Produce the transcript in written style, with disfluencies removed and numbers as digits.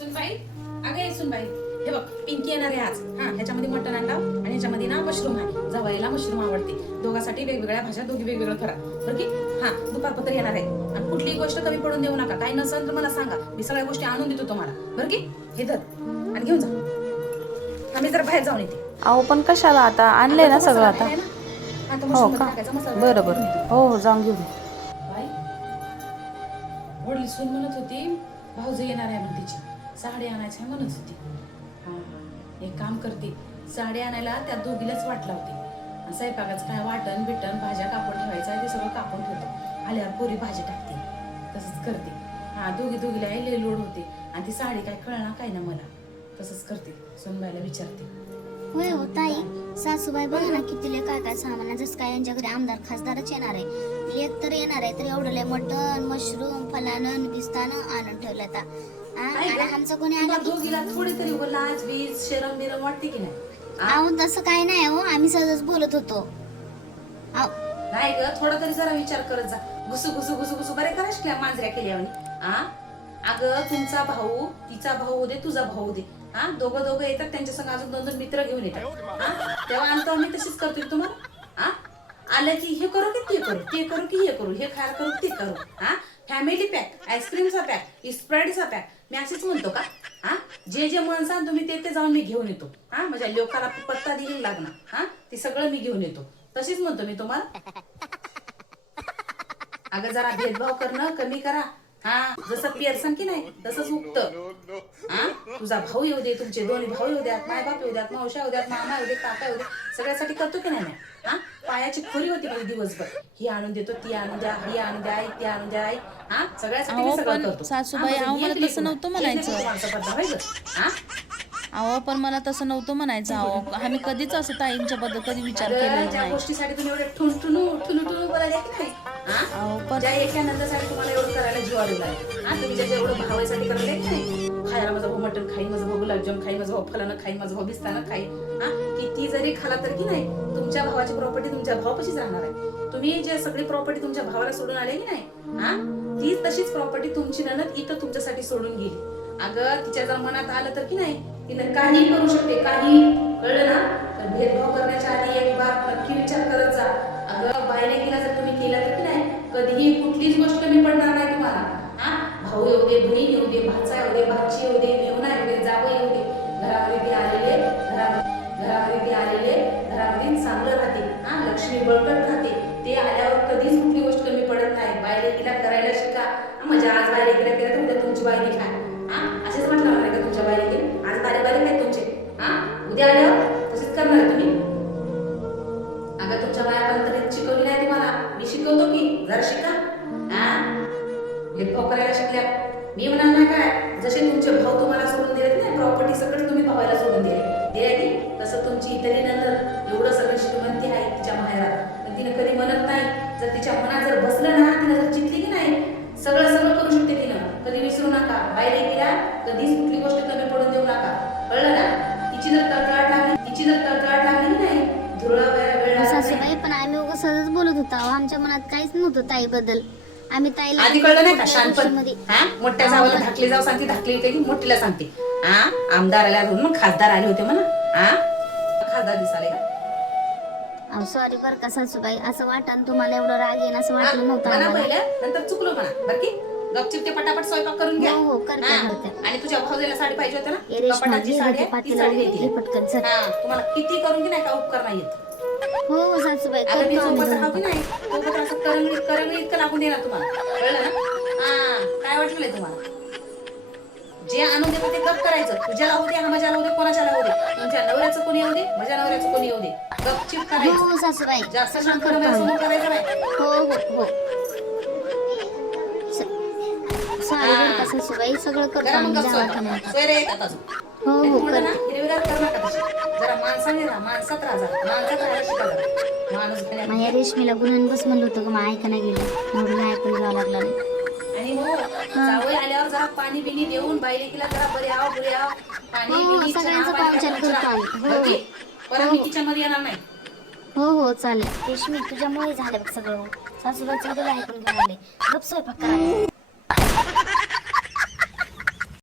सुनबाई, अगं सुनबाई, हे बघ पिंकी येणार आहे आज. हा, ह्याच्यामध्ये मटण आणला आणि ह्याच्यामध्ये ना मशरूम आहे. जवायला मशरूम आवडते. दोघांसाठी वेगवेगळ्या भाज्या, दोघी वेगवेगळं करा बरं की. हा, दुपारपत्र येणार आहे आणि कुठलीही गोष्ट कमी पडून देऊ नका. काही नसेल तर मला सांगा, मी सगळ्या गोष्टी आणून देतो तुम्हाला बरं की. हे धर आणि घेऊन जा. आम्ही जरा बाहेर जाऊन येते. अहो पण कशाला, आता आणले ना सगळं आता. हो का, बरं बरं, हो हो जाऊन घेऊन. वडील सून म्हणत होती भाऊजी येणार आहे म्हणून तिची साडी आणायची आहे म्हणत होती. हा, एक काम करते, साडी आणायला त्या दोघीलाच वाट लावते. स्वयंपाकाचं काय वाटण बिटण भाज्या कापून ठेवायचं आहे ते सगळं कापून ठेवतो. आल्यावर पुरी भाजी टाकते, तसंच करते. हा, दोघीला लय लोड होते आणि ती साडी काय कळणार काय ना मला. तसंच करते, सुनबाईला विचारते. होय हो ताई, सासूबाई बघा ना किती लय काय काय सामान. जसं काय यांच्या घरी आमदार खासदारच येणार आहे. लेक तर येणार आहे तर एवढं लय मटण मशरूम फलानं बिस्तानं आणून ठेवलं आता. आणि आमचं कोणी आलं दोघीला थोडी तरी लाज बीज शरम बिरम वाटते की नाही? अहो तसं काही नाही हो, आम्ही सहजच बोलत होतो. नाही ग, थोडा तरी जरा विचार करत जा. घुसू घुसू घुसू घुसू बरे करायला मांजऱ्या केल्या म्हणे. अगं तुमचा भाऊ तिचा भाऊ होते तुझा भाऊ होते. हा, दोघं येतात, त्यांच्या संग अजून 2-2 मित्र घेऊन येतात. हा, तेव्हा आणतो आम्ही तशीच करतो तुम्हाला. हा, आलं की हे करू की ते करू, ते करू की हे करू, हे खायला करू ते करू. हा, फॅमिली पॅक, आईस्क्रीमचा पॅक, स्प्राईटचा पॅक, मी असेच म्हणतो का? हा, जे म्हणसान तुम्ही ते जाऊन मी घेऊन येतो. हा, माझ्या लोकांना पत्ता दिली लागणार. हा, ते सगळं मी घेऊन येतो. तशीच म्हणतो मी तुम्हाला. अगं जरा भेदभाव करणं कमी करा. हा, जसं पिअरसन की नाही तसंच उगतं. हा, तुझा भाऊ येऊ दे, तुमचे दोन्ही भाऊ येऊ द्यात, माय बाप येऊ द्यात, मावशा येऊ द्यात, मामा येऊ दे, काका येऊ दे, सगळ्यासाठी करतो की नाही. हा, पायाची खोरी होती माझी दिवसभर. ही आणून देतो, ती आणून द्या, ही आणून द्या, ती आणून द्या. हा, सगळ्यासाठी मी सगळं करतो. सासूबाई अहो मला तसं नव्हतं म्हणायचं. अहो पण मला तसं नव्हतं म्हणायचं. अहो आम्ही कधीच असं ताईंच्या बद्दल कधी विचार केला ज्या नाही. गोष्टीसाठी तुम्ही एवढे ठुनठुनू बोलायला की नाही. अहो पण ज्या एका नंदासाठी तुम्हाला एवढं करायला जीव आलेला आहे. हा, तुम्ही ज्याच्या एवढं भावासाठी करायला की नाही. खायला माझा भाऊ मटण खाईन, माझा भाऊ गुलाबजाम खाईन, माझा भाऊ फलानं खाईन, माझा भाऊ बिस्तानं खाईन. हा, किती जरी खाला तर की नाही तुमच्या भावाची प्रॉपर्टी तुमच्या भावापाशीच राहणार आहे. तुम्ही जे सगळी प्रॉपर्टी तुमच्या भावाला सोडून आले की नाही. हा, ती तशीच प्रॉपर्टी तुमची नणद इथं तुमच्यासाठी सोडून गेली. अगं तिच्या जर मनात आलं तर की नाही तिनं काही करू शकते, काही. कळलं ना? तर भेदभाव करण्याच्या आधी एक बार नक्की विचार करत जा. अगं बायलेकीला जर तुम्ही केला तर की नाही कधीही कुठलीच गोष्ट कमी पडणार नाही तुम्हाला. हा, भाऊ येऊ दे, बहीण येऊ दे, भाचा येऊ दे, भाची येऊ दे, मेहुणा येऊ दे, जावं येऊ दे, घरामध्ये ते आलेले घरामध्ये चांगलं राहते. हा, लक्ष्मी बळकट राहते. ते आल्यावर कधीच कुठली गोष्ट कमी पडत नाही. बायलेकीला करायला शिका. म्हणजे आज बायलेकीला केलं तर उद्या तुमची बायलेकी काय. हा, असेच म्हटलं नाही का तुमच्या बायलेकी आज बायलेक आहेत तुमचे. हा, उद्या आल्यावर तसेच करणार तुम्ही. अगं तुमच्या बायापर्यंत शिकवली नाही तुम्हाला, मी शिकवतो की जरा शिका. हा, भेदभाव करायला शिकल्या. मी म्हणाल नाही काय, जसे तुमचे भाऊ तुम्हाला सोडून दिले नाही प्रॉपर्टी सगळं तुम्ही भावाला सोडून दिले की तसं तुमची इतरी नंतर एवढं सगळं श्रीमंती आहे तिच्या माहेरात, पण तिने कधी म्हणत नाही. जर तिच्या मनात जर बसलं ना, तिने जर चितली की नाही सगळं करू शकते तिनं. कधी विसरू नका. बायलेकीला कधीच कुठली गोष्ट कमी पडून देऊ नका. कळलं ना? तिची जर तळतळाट लागली की नाही धुरळा वेळ सासूबाई पण आम्ही उगाच सहजच बोलत होतो. आमच्या मनात काहीच नव्हतं ताई बद्दल. आम्ही ताईला आधी कळलं नाही का शानपण. हा, मोठ्या जावाला धाकली जाऊ सांगते, धाकली काही मोठीला सांगते. हा, आमदार आल्या मग खासदार आले होते म्हणा. हा, खासदार दिसाले का? सॉरी बरं का सासूबाई, असं वाटण तुम्हाला एवढं राग येईन असं वाटलं नव्हतं म्हणा आम्हाला. पहिलं, नंतर चुकलो म्हणा बरं की. गपचिप ते पटापट स्वयंपाक करून घ्या. हो, करते. आणि तुझ्या भाऊजीला साडी पाहिजे होती ना, ए रेश्मा, कपाटाची साडी आहे, ती पातीला साडी घे घेतली. पटकन चल. हा, तुम्हाला किती करून की नाही का उपकार नाही येत. हो सासूबाई, अगं मी करतो आम्ही सोबत राहू दोघं. की नाही सोबत असं करंगळी इतकं लागून देणार तुम्हाला. कळलं ना? हा, काय वाटलंय तुम्हाला? जे आणून देतो ते गप करायचं. तुझ्याला होऊ दे, हा माझ्याला होऊ दे, कोणाच्याला होऊ दे, तुमच्या नवऱ्याचं कोणी येऊ दे, माझ्या नवऱ्याचं कोणी येऊ दे, गपचिप करायचं. हो सासूबाई, जास्त समोर करायचं नाही. हो सॉरी बरं का सासूबाई, सगळं करतो जरा मग आम्ही गप जावा का नाही. सोयरे येतात अजून. हो पुढं ना हिरवीगार करू नका तशी. जरा माणसाने राहा, माणसात राहा जरा. माणसात राहायला शिका जरा. माणूस माझ्या रेशमीला गुन्ह्यान बस म्हणलं होतं का मग ऐका नाही गेलं, म्हणून नाही ऐकून जावं लागलं नाही. आणि हो, जावई आल्यावर जरा पाणी बिनी देऊन बायलेकीला जरा बरे आव पाणी बिनी सगळ्यांचं पाहुणचार करतो आम्ही. हो. परत मी किचन मध्ये येणार नाही. हो चालेल. रेशमी तुझ्यामुळे झालं बघ सगळं. सासूबाईचं बद्दल ऐकून घ्यायला गप स्वयंपाक करा.